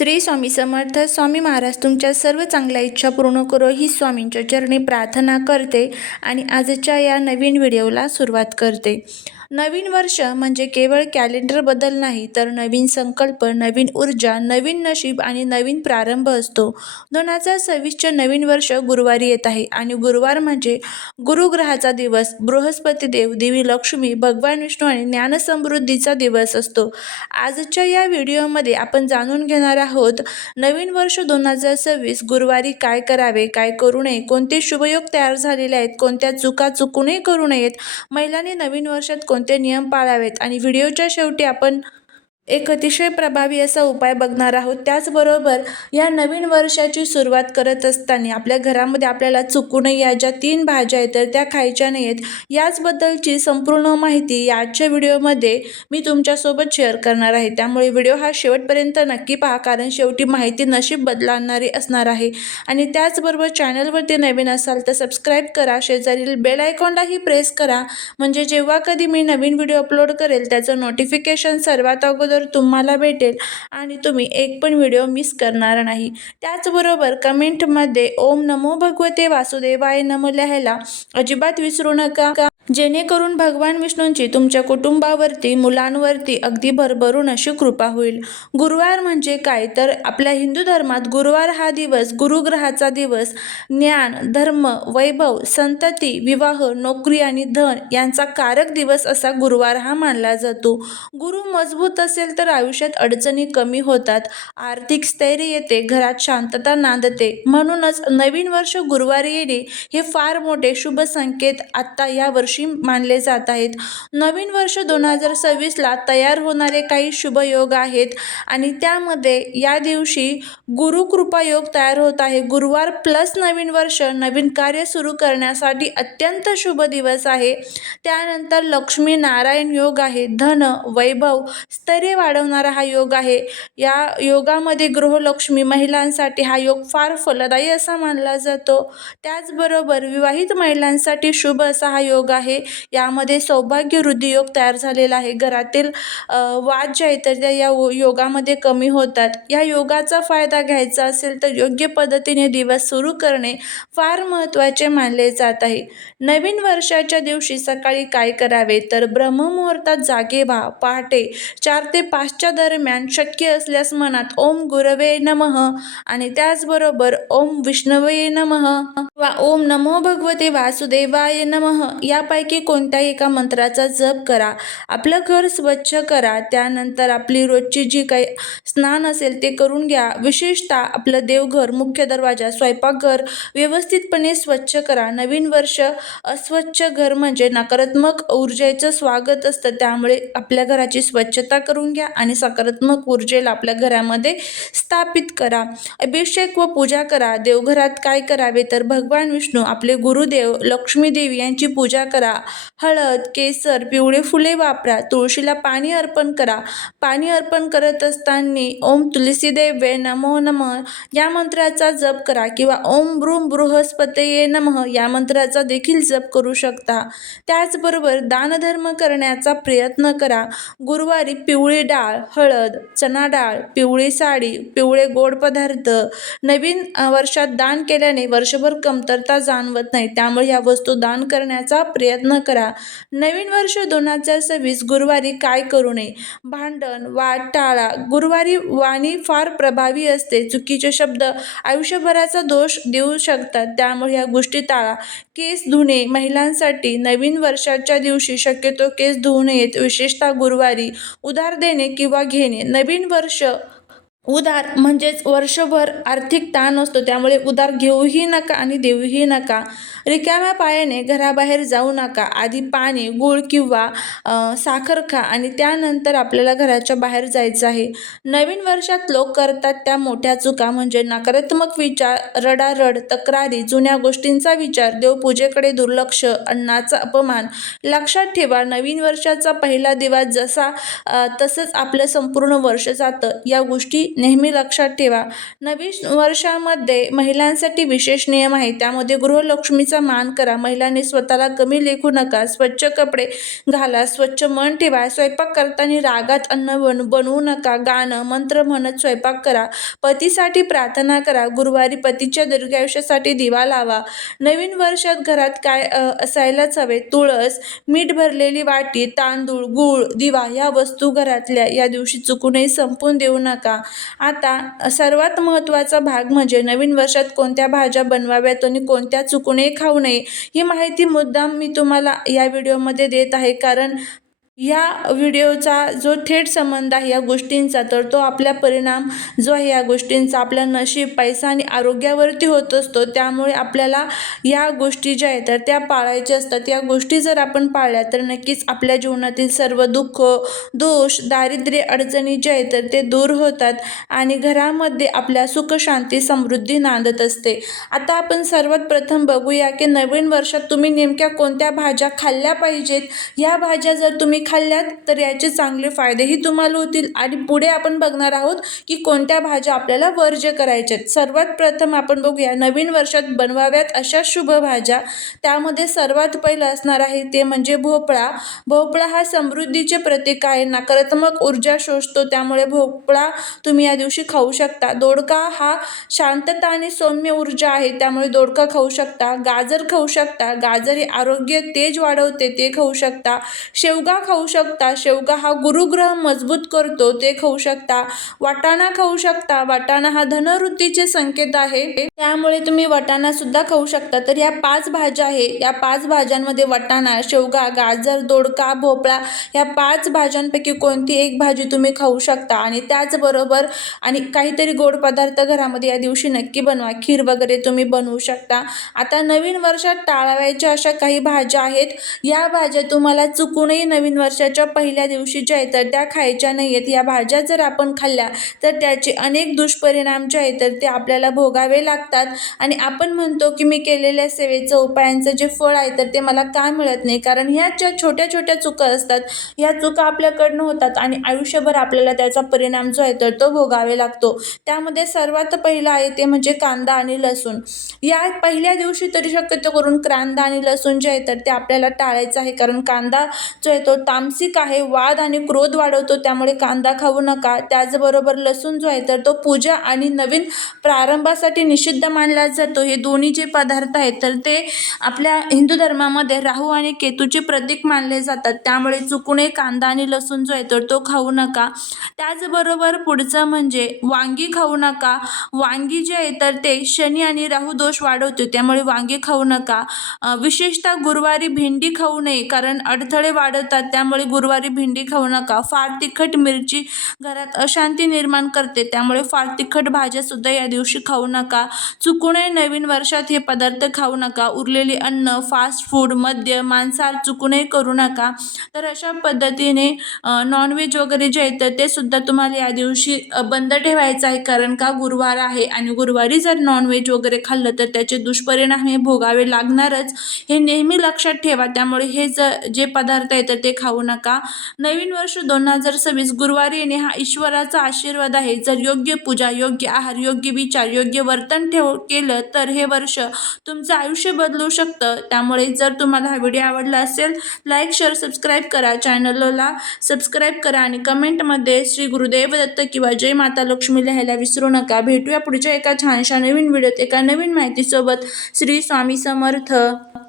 श्री स्वामी समर्थ स्वामी महाराज तुमच्या सर्व चांगल्या इच्छा पूर्ण करो ही स्वामींच्या चरणी प्रार्थना करते आणि आजच्या या नवीन व्हिडिओला सुरुवात करते. नवीन वर्ष म्हणजे केवळ कॅलेंडर बदल नाही तर नवीन संकल्प नवीन ऊर्जा नवीन नशीब आणि नवीन प्रारंभ असतो. दोन हजार सव्वीसचे नवीन वर्ष गुरुवारी येत आहे आणि गुरुवार म्हणजे गुरुग्रहाचा दिवस. बृहस्पती देव देवी लक्ष्मी भगवान विष्णू आणि ज्ञानसमृद्धीचा दिवस असतो. आजच्या या व्हिडिओमध्ये आपण जाणून घेणार आहोत नवीन वर्ष दोन हजार सव्वीस गुरुवारी काय करावे काय करू नये कोणते शुभयोग तयार झालेले आहेत कोणत्या चुका चुकूनही करू नयेत महिलांनी नवीन वर्षात कोणते नियम पाळावेत आणि व्हिडिओच्या शेवटी आपण एक अतिशय प्रभावी असा उपाय बघणार आहोत. त्याचबरोबर या नवीन वर्षाची सुरुवात करत असताना आपल्या घरामध्ये आपल्याला चुकूनही या ज्या तीन भाज्या आहेत तर त्या खायच्या नाही आहेत याचबद्दलची संपूर्ण माहिती आजच्या व्हिडिओमध्ये मी तुमच्यासोबत शेअर करणार आहे. त्यामुळे व्हिडिओ हा शेवटपर्यंत नक्की पहा कारण शेवटी माहिती नशीब बदलणारी असणार आहे. आणि त्याचबरोबर चॅनलवरती नवीन असाल तर सबस्क्राईब करा शेजारील बेल आयकॉनलाही प्रेस करा. म्हणजे जेव्हा कधी मी नवीन व्हिडिओ अपलोड करेल त्याचं नोटिफिकेशन सर्वात अगोदर तर तुम्हाला भेटेल आणि तुम्ही एक पण व्हिडिओ मिस करणार नाही. त्याचबरोबर कमेंटमध्ये ओम नमो भगवते वासुदेवाय नम लिहायला अजिबात विसरू नका. जेणेकरून भगवान विष्णूंची तुमच्या कुटुंबावरती मुलांवरती अगदी भरभरून अशी कृपा होईल. गुरुवार म्हणजे काय? तर आपल्या हिंदू धर्मात गुरुवार हा दिवस गुरुग्रहाचा दिवस. ज्ञान धर्म वैभव संतती विवाह नोकरी आणि धन यांचा कारक दिवस असा गुरुवार हा मानला जातो. गुरु मजबूत असेल तर आयुष्यात अडचणी कमी होतात. आर्थिक स्थैर्य येते घरात शांतता नांदते. म्हणूनच नवीन वर्ष गुरुवारी येणे हे फार मोठे शुभ संकेत. आत्ता या वर्षी मानले जात आहेत. नवीन वर्ष दोन हजार सव्वीसला तयार होणारे काही शुभ योग आहेत आणि त्यामध्ये या दिवशी गुरुकृपा योग तयार होत आहे. गुरुवार प्लस नवीन वर्ष नवीन कार्य सुरू करण्यासाठी अत्यंत शुभ दिवस आहे. त्यानंतर लक्ष्मी नारायण योग आहे. धन वैभव स्थैर्य वाढवणारा हा योग आहे. या योगामध्ये गृहलक्ष्मी महिलांसाठी हा योग फार फलदायी असा मानला जातो. त्याचबरोबर विवाहित महिलांसाठी शुभ असा हा योग आहे. यामध्ये सौभाग्य वृद्धी तयार झालेला आहे. घरातील वाद जे आहे तर त्या या योगामध्ये कमी होतात. या योगाचा फायदा घ्यायचा असेल तर योग्य पद्धतीने दिवस सुरू करणे फार महत्त्वाचे मानले जात आहे. नवीन वर्षाच्या दिवशी सकाळी काय करावे? तर ब्रह्ममुहूर्तात जागे व्हा. पहाटे चार ते पाचच्या दरम्यान शक्य असल्यास मनात ओम गुरवे नमः आणि त्याचबरोबर ओम विष्णवे नमः वा ओम नमो भगवते वासुदेवाय नमः या यापैकी कोणत्याही एका मंत्राचा जप करा. आपलं घर स्वच्छ करा. त्यानंतर आपली रोजची जी काही स्नान असेल ते करून घ्या. विशेषतः आपलं देवघर मुख्य दरवाजा स्वयंपाकघर व्यवस्थितपणे स्वच्छ करा. नवीन वर्ष अस्वच्छ घर म्हणजे नकारात्मक ऊर्जेचं स्वागत असतं. त्यामुळे आपल्या घराची स्वच्छता करून घ्या आणि सकारात्मक ऊर्जेला आपल्या घरामध्ये स्थापित करा. अभिषेक व पूजा करा. देवघरात काय करावे तर भगवान विष्णू आपले गुरुदेव लक्ष्मी देवी यांची पूजा करा. करा. हळद केसर पिवळे फुले वापरा. तुळशीला पाणी अर्पण करा. पाणी अर्पण करत असताना ओम तुलसीदेवे नमो नम. या मंत्राचा जप करा किंवा ओम ब्रूम बृहस्पतये नमः या मंत्राचा देखील जप करू शकता. त्याचबरोबर दानधर्म करण्याचा प्रयत्न करा. गुरुवारी पिवळी डाळ हळद चणा डाळ पिवळी साडी पिवळे गोड पदार्थ. नवीन वर्षात दान केल्याने वर्षभर कमतरता जाणवत नाही. त्यामुळे ह्या वस्तू दान करण्याचा प्रयत्न प्रयत्न करा. नवीन वर्ष दोन हजार सव्वीस गुरुवारी काय करू नये? भांडण वाद टाळा. गुरुवारी वाणी फार प्रभावी असते. चुकीचे शब्द आयुष्यभराचा दोष देऊ शकतात. त्यामुळे ह्या गोष्टी टाळा. केस धुणे महिलांसाठी नवीन वर्षाच्या दिवशी शक्यतो केस धुवू नयेत. विशेषतः गुरुवारी उधार देणे किंवा घेणे. नवीन वर्ष उधार म्हणजेच वर्षभर आर्थिक ताण असतो त्यामुळे उधार घेऊही नका आणि देऊही नका. रिकाम्या पायाने घराबाहेर जाऊ नका. आधी पाणी गूळ किंवा साखर खा आणि त्यानंतर आपल्याला घराच्या बाहेर जायचं आहे. नवीन वर्षात लोक करतात त्या मोठ्या चुका म्हणजे नकारात्मक विचार रडारड तक्रारी जुन्या गोष्टींचा विचार देवपूजेकडे दुर्लक्ष अन्नाचा अपमान. लक्षात ठेवा नवीन वर्षाचा पहिला दिवस जसा तसंच आपलं संपूर्ण वर्ष जातं. या गोष्टी नेहमी लक्षात ठेवा. नवीन वर्षामध्ये महिलांसाठी विशेष नियम आहे त्यामध्ये गृहलक्ष्मीचा मान करा. महिलांनी स्वतःला कमी लेखू नका. स्वच्छ कपडे घाला. स्वच्छ मन ठेवा. स्वयंपाक करताना रागात अन्न बन बनवू नका. गाणं मंत्र म्हणत स्वयंपाक करा. पतीसाठी प्रार्थना करा. गुरुवारी पतीच्या दीर्घायुष्यासाठी दिवा लावा. नवीन वर्षात घरात काय असायलाच हवे? तुळस मीठ भरलेली वाटी तांदूळ गूळ दिवा या वस्तू घरातल्या या दिवशी चुकूनही संपून देऊ नका. आता सर्वात महत्त्वाचा भाग म्हणजे नवीन वर्षात कोणत्या भाज्या बनवाव्यात आणि कोणत्या चुकूनही खाऊ नये ही माहिती मुद्दाम मी तुम्हाला या व्हिडिओमध्ये देत आहे. कारण या व्हिडिओचा जो थेट संबंध आहे या गोष्टींचा तर तो आपल्या परिणाम जो आहे या गोष्टींचा आपला नशीब पैसा आणि आरोग्यावरती होत असतो. त्यामुळे आपल्याला या गोष्टी ज्या आहेत तर त्या पाळायच्या असतात. या गोष्टी जर आपण पाळल्या तर नक्कीच आपल्या जीवनातील सर्व दुःख दोष दारिद्र्य अडचणी ज्या आहेत तर ते दूर होतात आणि घरामध्ये आपल्या सुख शांती समृद्धी नांदत असते. आता आपण सर्वात प्रथम बघूया की नवीन वर्षात तुम्ही नेमक्या कोणत्या भाज्या खाल्ल्या पाहिजेत? या भाज्या जर तुम्ही खाल्ल्यात तर याचे चांगले फायदेही तुम्हाला होतील. आणि पुढे आपण बघणार आहोत की कोणत्या भाज्या आपल्याला वर्ज्य करायच्या आहेत सर्वात प्रथम आपण बघूया नवीन वर्षात बनवाव्यात अशा शुभ भाज्या. त्यामध्ये सर्वात पहिलं असणार आहे ते म्हणजे भोपळा. भोपळा हा समृद्धीचे प्रतीक आहे नकारात्मक ऊर्जा शोषतो त्यामुळे भोपळा तुम्ही या दिवशी खाऊ शकता. दोडका हा शांतता आणि सौम्य ऊर्जा आहे त्यामुळे दोडका खाऊ शकता. गाजर खाऊ शकता. गाजर हे आरोग्य तेज वाढवते ते खाऊ शकता. शेवगा खाऊ खाऊ शकता. शेवगा हा गुरुग्रह मजबूत करतो. ते खाऊ शकता. वाटाणा खाऊ शकता. वाटाणा हा धनवृत्तीचे संकेत आहे. त्यामुळे तुम्ही वाटाणा सुद्धा खाऊ शकता. तर या पाच भाज्या आहे. या पाच भाज्यांमध्ये वाटाणा शेवगा गाजर दोडका भोपळा या पाच भाज्यांपैकी कोणती एक भाजी तुम्ही खाऊ शकता? आणि त्याचबरोबर आणि काहीतरी गोड पदार्थ घरामध्ये या दिवशी नक्की बनवा. खीर वगैरे तुम्ही बनवू शकता. आता नवीन वर्षात टाळावायच्या अशा काही भाज्या आहेत. या भाज्या तुम्हाला चुकूनही नवीन वर्षाच्या पहिल्या दिवशी ज्या आहेत तर त्या खायच्या नाही आहेत. या भाज्या जर आपण खाल्ल्या तर त्याचे अनेक दुष्परिणाम जे आहेत तर ते आपल्याला भोगावे लागतात. आणि आपण म्हणतो की मी केलेल्या सेवेचं उपायांचं जे फळ आहे तर ते मला का मिळत नाही? कारण ह्या ज्या छोट्या छोट्या चुका असतात ह्या चुका आपल्याकडनं होतात आणि आयुष्यभर आपल्याला त्याचा परिणाम जो आहे तर तो भोगावे लागतो. त्यामध्ये सर्वात पहिलं आहे ते म्हणजे कांदा आणि लसूण. या पहिल्या दिवशी तरी शक्यतो करून कांदा आणि लसूण जे आहे तर ते आपल्याला टाळायचं आहे. कारण कांदा जो आहे तो तामसिक आहे वाद आणि क्रोध वाढवतो त्यामुळे कांदा खाऊ नका. त्याचबरोबर लसूण जो आहे तर तो पूजा आणि नवीन प्रारंभासाठी निषिद्ध मानला जातो. हे दोन्ही जे पदार्थ आहेत तर ते आपल्या हिंदू धर्मामध्ये राहू आणि केतूचे प्रतीक मानले जातात. त्यामुळे चुकूनही कांदा आणि लसूण जो आहे तर तो खाऊ नका. त्याचबरोबर पुढचं म्हणजे वांगी खाऊ नका. वांगी जे आहे तर ते शनी आणि राहू दोष वाढवते त्यामुळे वांगी खाऊ नका. विशेषतः गुरुवारी भेंडी खाऊ नये कारण अडथळे वाढवतात त्या त्यामुळे गुरुवारी भेंडी खाऊ नका. फार तिखट मिरची घरात अशांती निर्माण करते. त्यामुळे फार तिखट भाज्यासुद्धा या दिवशी खाऊ नका. चुकूनही नवीन वर्षात हे पदार्थ खाऊ नका. उरलेले अन्न फास्ट फूड मद्य मांसाहार चुकूनही करू नका. तर अशा पद्धतीने नॉनव्हेज वगैरे जे आहे तर ते सुद्धा तुम्हाला या दिवशी बंद ठेवायचं आहे. कारण का गुरुवार आहे आणि गुरुवारी जर नॉनव्हेज वगैरे खाल्लं तर त्याचे दुष्परिणाम हे भोगावे लागणारच. हे नेहमी लक्षात ठेवा. त्यामुळे हे ज जे पदार्थ येतं तर ते खाऊ नका. नवीन वर्ष दोन हजार सव्वीस गुरुवारी येणे हा ईश्वराचा आशीर्वाद आहे. जर योग्य पूजा योग्य आहार योग्य विचार योग्य वर्तन ठेव केलं तर हे वर्ष तुमचं आयुष्य बदलू शकतं. त्यामुळे जर तुम्हाला हा व्हिडिओ आवडला असेल लाईक शेअर सबस्क्राईब करा चॅनलला. सबस्क्राईब करा आणि कमेंटमध्ये श्री गुरुदेव दत्त किंवा जय माता लक्ष्मी लिहायला विसरू नका. भेटूया पुढच्या एका छानशा नवीन व्हिडिओत एका नवीन माहितीसोबत. श्री स्वामी समर्थ.